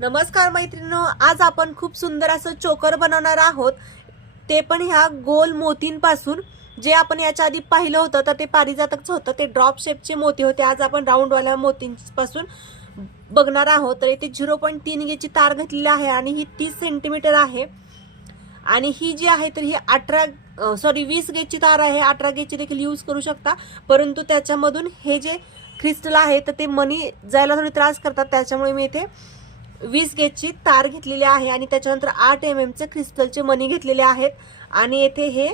नमस्कार मैत्रिणींनो, आज आपण खूप सुंदर असं चोकर बनवणार आहोत, ते पण ह्या गोल मोतींपासून। जे आपण याच्या आधी पाहिलं होतं तर ते पारिजातकचं होतं, ते ड्रॉप शेपचे मोती होते। आज आपण राऊंड वाल्या मोतींपासून बघणार आहोत। तर इथे 0.3 गेजची तार घातलेली आहे आणि ही 30 सेंटीमीटर आहे आणि ही जी आहे तर ही 20 गेजची तार आहे। 18 गेजची देखील यूज करू शकता, परंतु त्याच्यामधून हे जे क्रिस्टल आहे तर ते मनी जायला थोडी त्रास करतात, त्याच्यामुळे मी इथे 20 गेजची तार घेतलेली आहे आणि त्याच्यानंतर 8 mm चे क्रिस्टलचे मनी घेतलेले आहेत आणि येथे हे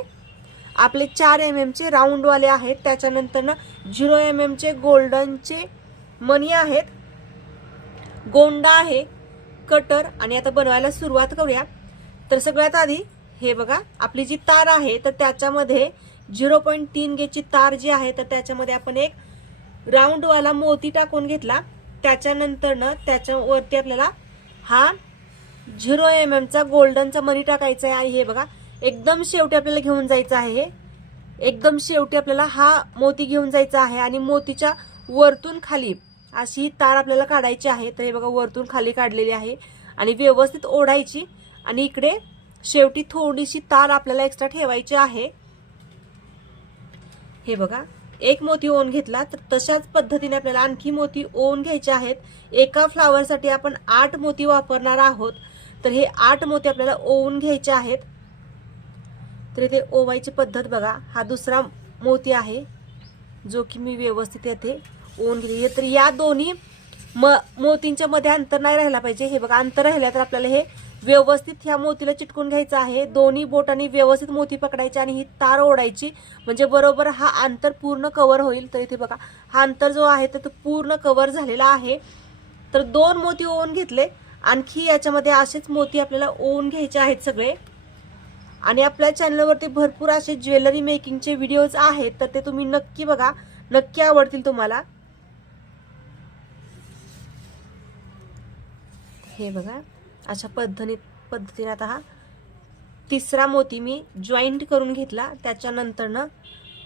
आपले 4 mm चे राऊंड वाले आहेत। त्याच्यानंतर ना 0 mm चे गोल्डनचे मनी आहेत, गोंडा आहे, कटर। आणि आता बनवायला सुरुवात करूया। तर सगळ्यात आधी हे बघा, आपली जी तार आहे तर त्याच्यामध्ये 0.3 गेजची तार जी आहे तर त्याच्यामध्ये आपण एक राऊंड वाला मोती टाकून घेतला। त्याच्यानंतर ना त्याच्यावरती आपल्याला हा 0 mm चा गोल्डनचा मनी टाकायचा आहे। हे बघा, एकदम शेवटी आपल्याला घेऊन जायचं आहे, हे एकदम शेवटी आपल्याला हा मोती घेऊन जायचा आहे आणि मोतीच्या वरतून खाली अशी ही तार आपल्याला काढायची आहे। तर हे बघा, वरतून खाली काढलेली आहे आणि व्यवस्थित ओढायची आणि इकडे शेवटी थोडीशी तार आपल्याला एक्स्ट्रा ठेवायची आहे। हे बघा, एक मोती ओवून घेतला तर तशाच पद्धतीने आपल्याला आणखी मोती ओवून घ्यायचे आहेत। एका फ्लावरसाठी आपण 8 मोती वापरणार आहोत, तर हे 8 मोती आपल्याला ओवून घ्यायचे आहेत। तर इथे ओवायची पद्धत बघा, हा दुसरा मोती आहे जो की मी व्यवस्थित येथे ओवून घेतली। तर या दोन्ही मोतींच्या मध्ये अंतर नाही राहिला पाहिजे। हे बघा, अंतर राहिलं तर आपल्याला हे व्यवस्थित ह्या मोतीला चिटकून घ्यायचं आहे। दोन्ही बोटांनी व्यवस्थित मोती पकडायची आणि ही तार ओढायची, म्हणजे बरोबर हा अंतर पूर्ण कव्हर होईल। तर इथे बघा, हा अंतर जो आहे तर तो पूर्ण कव्हर झालेला आहे। तर 2 मोती ओवून घेतले, आणखी याच्यामध्ये असेच मोती आपल्याला ओवून घ्यायचे आहेत सगळे। आणि आपल्या चॅनलवरती भरपूर असे ज्वेलरी मेकिंगचे व्हिडिओज आहेत, तर ते तुम्ही नक्की बघा, नक्की आवडतील तुम्हाला। हे बघा, अशा पद्धतीने आता हा तिसरा मोती मी जॉईंट करून घेतला। त्याच्यानंतर ना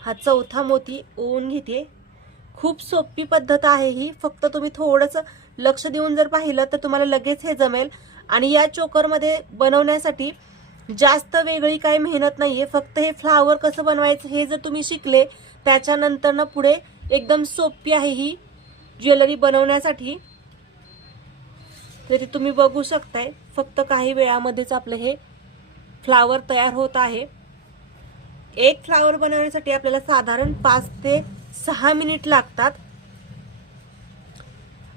हा चौथा मोती ओवून घेते। खूप सोपी पद्धत आहे ही, फक्त तुम्ही थोडंसं लक्ष देऊन जर पाहिलं तर तुम्हाला लगेच हे जमेल। आणि या चोकरमध्ये बनवण्यासाठी जास्त वेगळी काही मेहनत नाहीये, फक्त हे फ्लावर कसं बनवायचं हे जर तुम्ही शिकले त्याच्यानंतर ना पुढे एकदम सोपी आहे ही ज्वेलरी बनवण्यासाठी। तर तुम्ही बघू शकताय, फक्त काही वेळामध्येच आपलं हे फ्लावर तयार होत आहे। एक फ्लावर बनवण्यासाठी आपल्याला साधारण 5 ते 6 मिनिट लागतात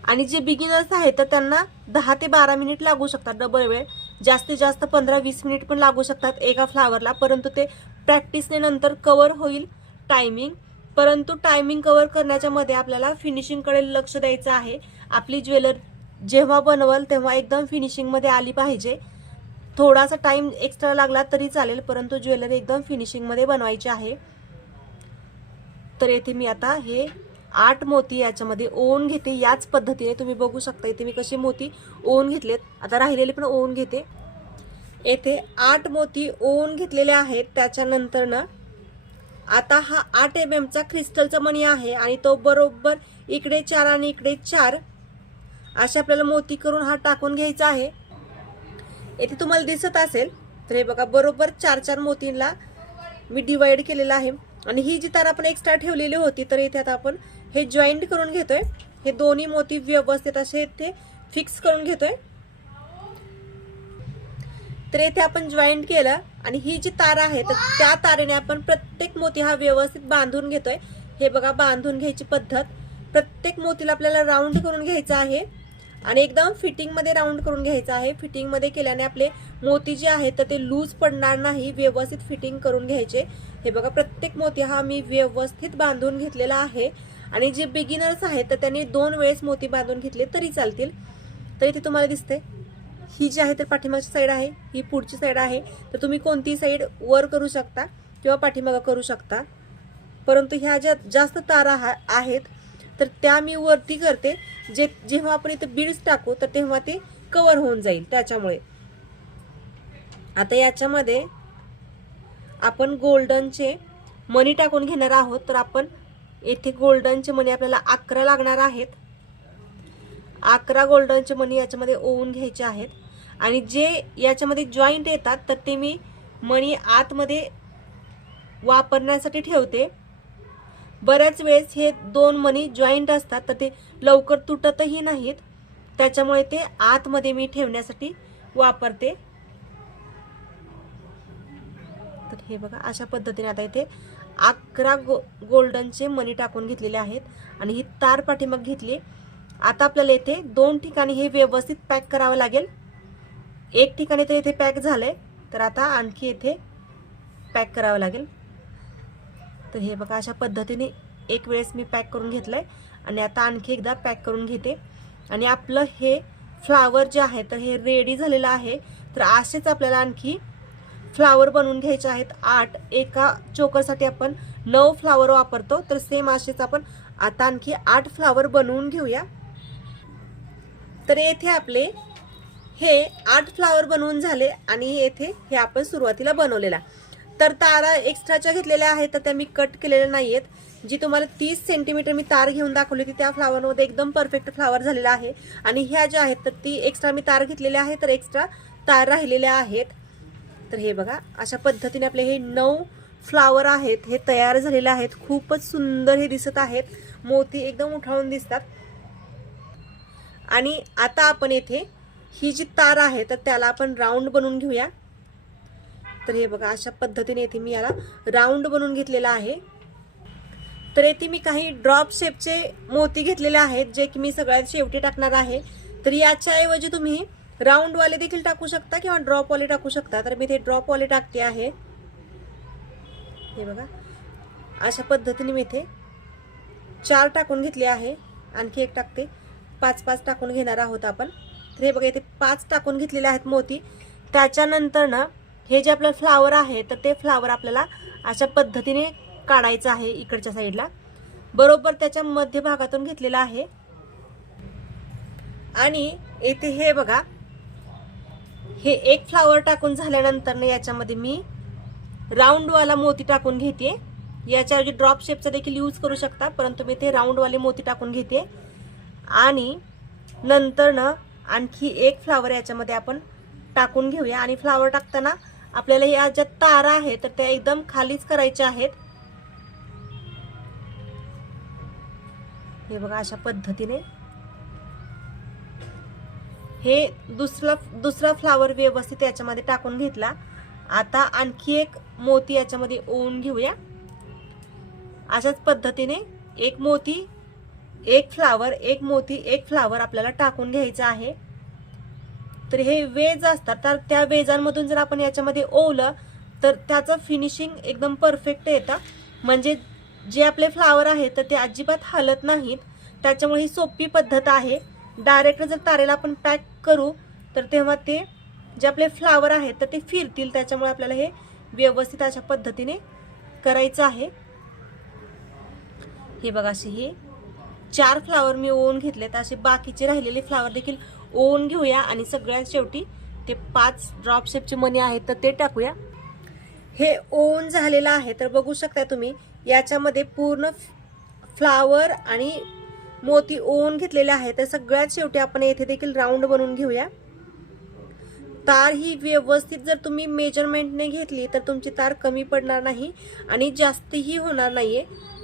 आणि जे बिगिनर्स आहेत तर त्यांना 10 ते 12 मिनिट लागू शकतात, डबल वेळ। जास्तीत जास्त 15-20 मिनिट पण लागू शकतात एका फ्लावरला, परंतु ते प्रॅक्टिसने नंतर कव्हर होईल टायमिंग। परंतु टायमिंग कव्हर करण्याच्या मध्ये आपल्याला फिनिशिंगकडे लक्ष द्यायचं आहे। आपली ज्वेलरी जेव्हा बनवल तेव्हा एकदम फिनिशिंग मध्ये आली पाहिजे। थोडासा टाइम एक्स्ट्रा लागला तरी चालेल, परंतु ज्वेलरी एकदम फिनिशिंग मध्ये बनवायची आहे। तर येथे मी आता हे 8 मोती याच्यामध्ये ओवून घेते। याच पद्धतीने तुम्ही बघू शकता इथे मी कसे मोती ओवून घेतलेत। आता राहिलेले पण ओवून घेते। येथे 8 मोती ओवून घेतलेले आहेत। त्याच्यानंतर ना आता हा 8 mm चा क्रिस्टलचा मणी आहे आणि तो बरोबर इकडे 4 आणि इकडे 4 असे आपल्याला मोती करून हा टाकून घ्यायचा आहे। येथे तुम्हाला दिसत असेल तर हे बघा, बरोबर 4-4 मोतींना मी डिवाइड केलेला आहे। आणि ही जी तार आपण एक्स्ट्रा ठेवलेली होती तर इथे आता आपण हे जॉईंट करून घेतोय। हे दोन्ही मोती व्यवस्थित असे इथे फिक्स करून घेतोय। तर इथे आपण जॉईंट केलं आणि ही जी तार आहे तर त्या तारेने आपण प्रत्येक मोती हा व्यवस्थित बांधून घेतोय। हे बघा, बांधून घ्यायची पद्धत, प्रत्येक मोतीला आपल्याला राऊंड करून घ्यायचं आहे आणि एकदम फिटिंग मध्ये राऊंड करून घ्यायचं आहे। फिटिंग मध्ये केल्याने आपले मोती जे आहेत तर ते लूज पडणार नाही, व्यवस्थित फिटिंग करून घ्यायचे। हे बघा, प्रत्येक मोती हा मी व्यवस्थित बांधून घेतलेला आहे आणि जे बिगिनर्स आहेत तर त्यांनी 2 वेळेस मोती बांधून घेतले तरी चालतील। तर इथे तुम्हाला दिसते ही जी आहे तर पाठीमागची साईड आहे, ही पुढची साईड आहे। तर तुम्ही कोणती साईड वर करू शकता किंवा पाठीमागे करू शकता, परंतु ह्या ज्या जास्त तारा आहेत तर त्या मी वरती करते। जेव्हा आपण इथे बीड्स टाकू तर तेव्हा ते कव्हर होऊन जाईल, त्याच्यामुळे। आता याच्यामध्ये आपण गोल्डनचे मनी टाकून घेणार आहोत। तर आपण येथे गोल्डनचे मनी आपल्याला 11 लागणार आहेत 11 गोल्डनचे मणी याच्यामध्ये ओवून घ्यायचे आहेत. आणि जे याच्यामध्ये जॉईंट येतात तर ते मी मणी आतमध्ये वापरण्यासाठी ठेवते. बऱ्याच वेळेस हे 2 मणी जॉईंट असतात तर ते लवकर तुटतही नाहीत, त्याच्यामुळे ते आतमध्ये मी ठेवण्यासाठी वापरते. तर हे बघा अशा पद्धतीने आता इथे 11 गोल्डनचे मणी टाकून घेतलेले आहेत आणि ही तार पाठीमाग घेतली. आता आपल्याला इथे 2 ठिकाणी हे व्यवस्थित पॅक करावं लागेल. एक ठिकाणी तर इथे पॅक झालंय, तर आता आणखी इथे पॅक करावं लागेल. तर हे बघा अशा पद्धतीने एक वेळेस मी पॅक करून घेतलंय आणि आता आणखी एकदा पॅक करून घेते. आणि आपलं हे फ्लावर जे आहे तर हे रेडी झालेलं आहे. तर असेच आपल्याला आणखी फ्लावर बनवून घ्यायचे आहेत 8. एका चोकरसाठी आपण 9 फ्लावर वापरतो, तर सेम असेच आपण आता आणखी 8 फ्लावर बनवून घेऊया. तर येथे आपले हे 8 फ्लावर बनवून झाले आणि येथे हे आपण सुरुवातीला बनवलेला. तर तारा एक्स्ट्राच्या घेतलेल्या आहेत तर त्या मी कट केलेल्या नाहीयेत. जी तुम्हाला 30 सेंटीमीटर मी तार घेऊन दाखवली होती त्या फ्लावरमध्ये एकदम परफेक्ट फ्लावर झालेला आहे. आणि ह्या ज्या आहेत तर ती एक्स्ट्रा मी तार घेतलेल्या आहेत, तर एक्स्ट्रा तार राहिलेल्या आहेत. तर हे बघा अशा पद्धतीने आपले हे 9 फ्लावर आहेत हे तयार झालेले आहेत. खूपच सुंदर हे दिसत आहेत, मोती एकदम उठावून दिसतात. आणि आता आपण येथे ही जी तार आहे तर त्याला आपण राऊंड बनवून घेऊया. तर हे बघा अशा पद्धतीने येथे मी याला राऊंड बनवून घेतलेला आहे. तर येथे मी काही ड्रॉप शेपचे मोती घेतलेले आहेत जे की मी सगळ्यात शेवटी टाकणार आहे. तर याच्या ऐवजी तुम्ही राऊंड वाले देखील टाकू शकता किंवा ड्रॉप वाले टाकू शकता. तर मी ते ड्रॉप वाले टाकते आहे. हे बघा अशा पद्धतीने मी इथे 4 टाकून घेतले आहे. आणखी एक टाकते, 5 टाकून घेणार आहोत आपण. तर हे बघा इथे 5 टाकून घेतलेले आहेत मोती. त्याच्यानंतर ना हे जे आपलं फ्लावर आहे तर ते फ्लावर आपल्याला अशा पद्धतीने काढायचं आहे. इकडच्या साईडला बरोबर त्याच्या मध्यभागातून घेतलेला आहे. आणि येथे हे बघा हे एक फ्लावर टाकून झाल्यानंतर ना याच्यामध्ये मी राऊंड वाला मोती टाकून घेते. याच्याऐवजी ड्रॉप शेपचा देखील यूज करू शकता, परंतु मी ते राऊंड वाले मोती टाकून घेते. आणि नंतर ना आणखी एक फ्लावर याच्यामध्ये आपण टाकून घेऊया. आणि फ्लावर टाकताना आपल्याला या ज्या तारा आहेत तर त्या एकदम खालीच करायच्या आहेत. हे बघा अशा पद्धतीने हे दुसरा फ्लावर व्यवस्थित याच्यामध्ये टाकून घेतला. आता आणखी एक मोती याच्यामध्ये ओवून घेऊया. अशाच पद्धतीने एक मोती एक फ्लावर, एक मोती एक फ्लावर आपल्याला टाकून घ्यायचं आहे. तर हे वेज असतात, तर त्या वेजांमधून जर आपण याच्यामध्ये ओवलं तर त्याचं फिनिशिंग एकदम परफेक्ट येतं. म्हणजे जे आपले फ्लावर आहेत तर ते अजिबात हलत नाहीत. त्याच्यामुळे ही सोपी पद्धत आहे. डायरेक्ट जर तारेला आपण पॅक करू तर तेव्हा ते जे आपले फ्लावर आहेत तर ते फिरतील. त्याच्यामुळे आपल्याला हे व्यवस्थित अशा पद्धतीने करायचं आहे. हे बघा असे हे 4 फ्लावर मी ओवून घेतलेत. असे बाकीचे राहिलेले फ्लावर देखील ओवून घेऊया. आणि सगळ्यात शेवटी ते 5 ड्रॉप शेपचे मणी आहेत तर ते टाकूया. हे ओवून झालेलं आहे तर बघू शकता तुम्ही याच्यामध्ये पूर्ण फ्लावर आणि मोती ओवून घेतलेले आहे. तर सगळ्यात शेवटी आपण येथे देखील राऊंड बनवून घेऊया. तार ही व्यवस्थित जर तुम्ही मेजरमेंटने घेतली तर तुमची तार कमी पडणार नाही आणि जास्तही होणार नाहीये.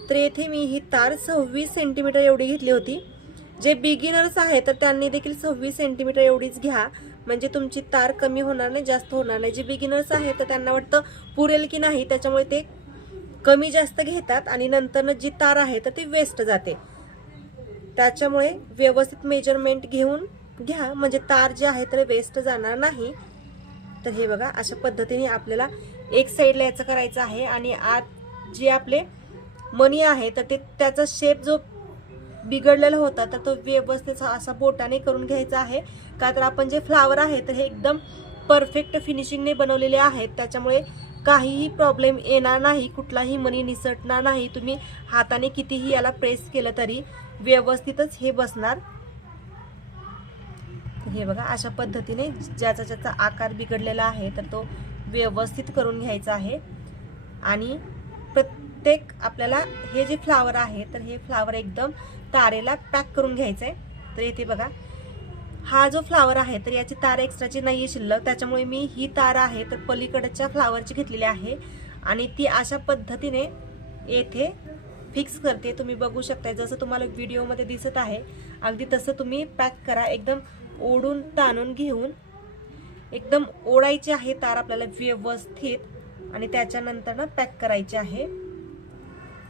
तर येथे मी ही तार 26 सेंटीमीटर एवढी घेतली होती. जे बिगिनर्स आहेत तर त्यांनी देखील 26 सेंटीमीटर एवढीच घ्या, म्हणजे तुमची तार कमी होणार नाही, जास्त होणार नाही. जे बिगिनर्स आहेत तर त्यांना वाटतं पुरेल की नाही, त्याच्यामुळे ते कमी जास्त घेतात आणि नंतर जी तार आहे तर ती वेस्ट जाते. त्याच्यामुळे व्यवस्थित मेजरमेंट घेऊन घ्या, म्हणजे तार जे आहे तर वेस्ट जाणार नाही. तर हे बघा अशा पद्धतीने आपल्याला एक साईडला याचं करायचं आहे. आणि आत जे आपले मणी आहे तर ते त्याचा शेप जो बिघडलेला होता तर तो व्यवस्थित असा बोटाने करून घ्यायचा आहे. का तर आपण जे फ्लावर आहे तर हे एकदम परफेक्ट फिनिशिंगने बनवलेले आहेत, त्याच्यामुळे काहीही प्रॉब्लेम येणार नाही, कुठलाही मणी निसटणार नाही. तुम्ही हाताने कितीही याला प्रेस केलं तरी व्यवस्थितच हे बसणार. हे बघा अशा पद्धतीने ज्याचा ज्याचा आकार बिघडलेला आहे तर तो व्यवस्थित करून घ्यायचा आहे. आणि प्रत्येक आपल्याला हे जे फ्लावर आहे तर हे फ्लावर एकदम तारेला पॅक करून घ्यायचंय. तर इथे बघा हा जो फ्लावर आहे तर याची तार एक्स्ट्राची नाही आहे शिल्लक, त्याच्यामुळे मी ही तार आहे तर पलीकडच्या फ्लावरची घेतलेली आहे आणि ती अशा पद्धतीने येथे फिक्स करते. तुम्ही बघू शकता जसं तुम्हाला व्हिडिओमध्ये दिसत आहे अगदी तसं तुम्ही पॅक करा. एकदम ओढून ताणून घेऊन एकदम ओढायची आहे तार आपल्याला व्यवस्थित आणि त्याच्यानंतर ना पॅक करायचे आहे.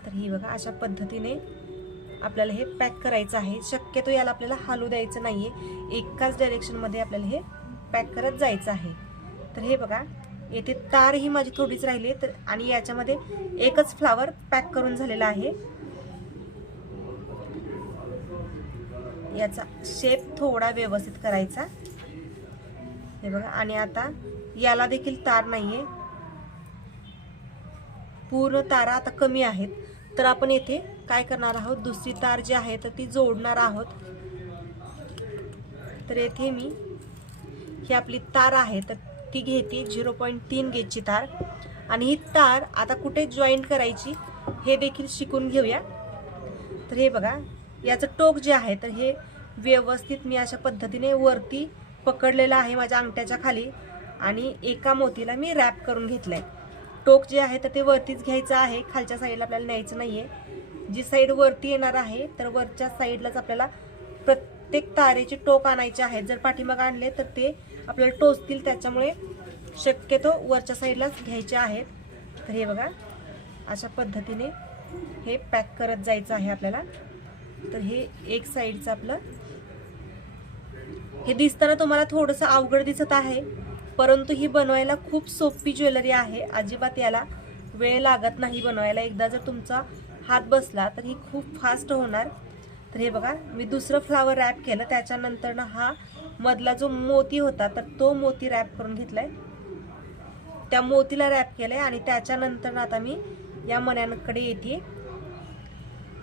तर ही बघा अशा पद्धतीने आपल्याला हे पॅक करायचं आहे. शक्यतो याला आपल्याला हलू द्यायचं नाहीये, एकाच डायरेक्शनमध्ये आपल्याला हे पॅक करत जायचं आहे. तर हे बघा येथे तार ही माझी थोडीच राहिली तर आणि याच्यामध्ये एकच फ्लावर पॅक करून झालेला आहे. याचा शेप थोडा व्यवस्थित करायचा. हे बघा आणि आता याला देखील तार नाहीये, पूर्ण तारा आता कमी आहेत. तर आपण येथे काय करणार आहोत, दुसरी तार जी आहे तर ती जोडणार आहोत. तर येथे मी ही आपली तार आहे तर ती घेते 0.3 गेजची तार आणि ही तार आता कुठे जॉईंट करायची हे देखील शिकून घेऊया. तर हे बघा याचं टोक जे आहे तर हे व्यवस्थित मी अशा पद्धतीने वरती पकडलेलं आहे माझ्या अंगठ्याच्या खाली आणि एका मोतीला मी रॅप करून घेतलंय. टोक जे आहे तर ते वरतीच घ्यायचं आहे, खालच्या साईडला आपल्याला न्यायचं नाहीये. जी साईड वरती येणार आहे तर वरच्या साईडलाच आपल्याला प्रत्येक तारेचे टोक आणायचे आहेत. जर पाठीमागे आणले तर ते आपल्याला टोचतील, त्याच्यामुळे शक्यतो वरच्या साईडलाच घ्यायचे आहेत. तर हे बघा अशा पद्धतीने हे पॅक करत जायचं आहे आपल्याला. तर हे एक साईडचं आपलं हे दिसताना तुम्हाला थोडंसं अवघड दिसत आहे, परंतु ही बनवायला खूप सोपी ज्वेलरी आहे. अजिबात याला वेळ लागत नाही बनवायला. एकदा जर तुमचा हात बसला तर ही खूप फास्ट होणार. तर हे बघा मी दुसरं फ्लावर रॅप केलं, त्याच्यानंतर ना हा मधला जो मोती होता तर तो मोती रॅप करून घेतलाय, त्या मोतीला रॅप केलंय आणि त्याच्यानंतर ना आता मी या मण्यांकडे येते.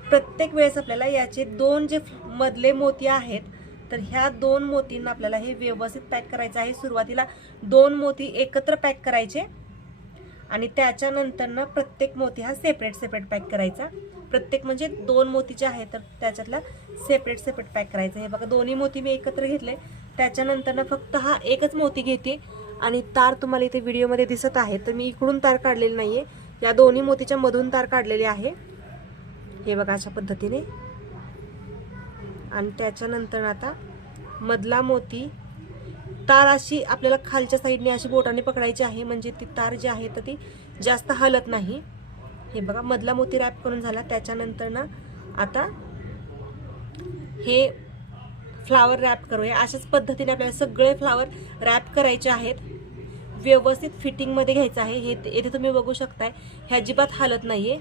प्रत्येक वेळेस आपल्याला याचे दोन जे मधले मोती आहेत तर ह्या दोन मोतींना आपल्याला हे व्यवस्थित पॅक करायचं आहे. सुरुवातीला दोन मोती एकत्र पॅक करायचे आणि त्याच्यानंतर ना प्रत्येक मोती हा सेपरेट सेपरेट पॅक करायचा. प्रत्येक म्हणजे दोन मोती जे आहेत तर त्याच्यातला सेपरेट सेपरेट पॅक करायचं. हे बघा दोन्ही मोती मी एकत्र घेतले, त्याच्यानंतर ना फक्त हा एकच मोती घेते आणि तार तुम्हाला इथे व्हिडिओमध्ये दिसत आहे तर मी इकडून तार काढलेली नाहीये, या दोन्ही मोतीच्या मधून तार काढलेली आहे. हे बघा अशा पद्धतीने आणि त्याच्यानंतर आता मधला मोती तार अशी आपल्याला खालच्या साईडने अशी बोटाने पकडायची आहे, म्हणजे ती तार जी आहे तर ती जास्त हलत नाही. हे बघा मधला मोती रॅप करून झाला. त्याच्यानंतर ना आता हे फ्लावर रॅप करूया. अशाच पद्धतीने आपल्याला सगळे फ्लावर रॅप करायचे आहेत. व्यवस्थित फिटिंगमध्ये घ्यायचं आहे. हे येथे तुम्ही बघू शकताय हे अजिबात हलत नाहीये,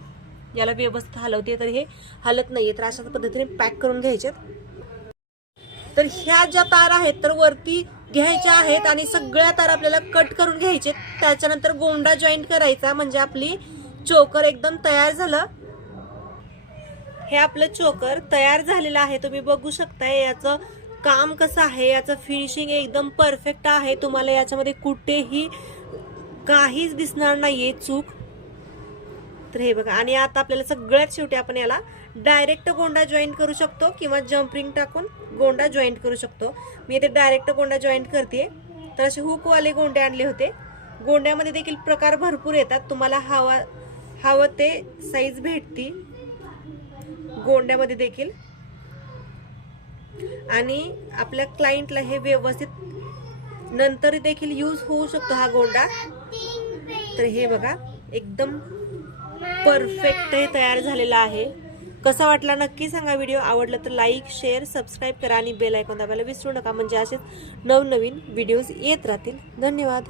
याला व्यवस्थित हलवते तर हे हलत नाहीये. तर अशाच पद्धतीने पॅक करून घ्यायचेत. तर ह्या ज्या तार आहेत तर वरती घ्यायच्या आहेत आणि सगळ्या तार आपल्याला कट करून घ्यायचे. त्याच्यानंतर गोंडा जॉईंट करायचा, म्हणजे आपली चोकर एकदम तयार झालं. हे आपलं चोकर तयार झालेलं आहे. तुम्ही बघू शकताय याचं काम कसं आहे, याचं फिनिशिंग एकदम परफेक्ट आहे. तुम्हाला याच्यामध्ये कुठेही काहीच दिसणार नाहीये चूक. तर हे बघा आणि आता आपल्याला सगळ्यात शेवटी आपण याला डायरेक्ट गोंडा जॉईंट करू शकतो किंवा जम्परिंग टाकून गोंडा जॉईंट करू शकतो. मी इथे डायरेक्ट गोंडा जॉईंट करते. तर असे हुकवाले गोंडे आणले होते. गोंड्यामध्ये देखील प्रकार भरपूर येतात, तुम्हाला हवं ते साईज भेटती गोंड्यामध्ये देखील. आणि आपल्या क्लायंटला हे व्यवस्थित नंतर देखील यूज होऊ शकतो हा गोंडा. तर हे बघा एकदम परफेक्ट हे तयार झालेला आहे. कसा वाटला नक्की सांगा. व्हिडिओ आवडला तर लाईक शेअर सबस्क्राईब करा आणि बेल आयकॉन दाबायला विसरू नका, म्हणजे असेच नवनवीन व्हिडिओज येत राहतील. धन्यवाद.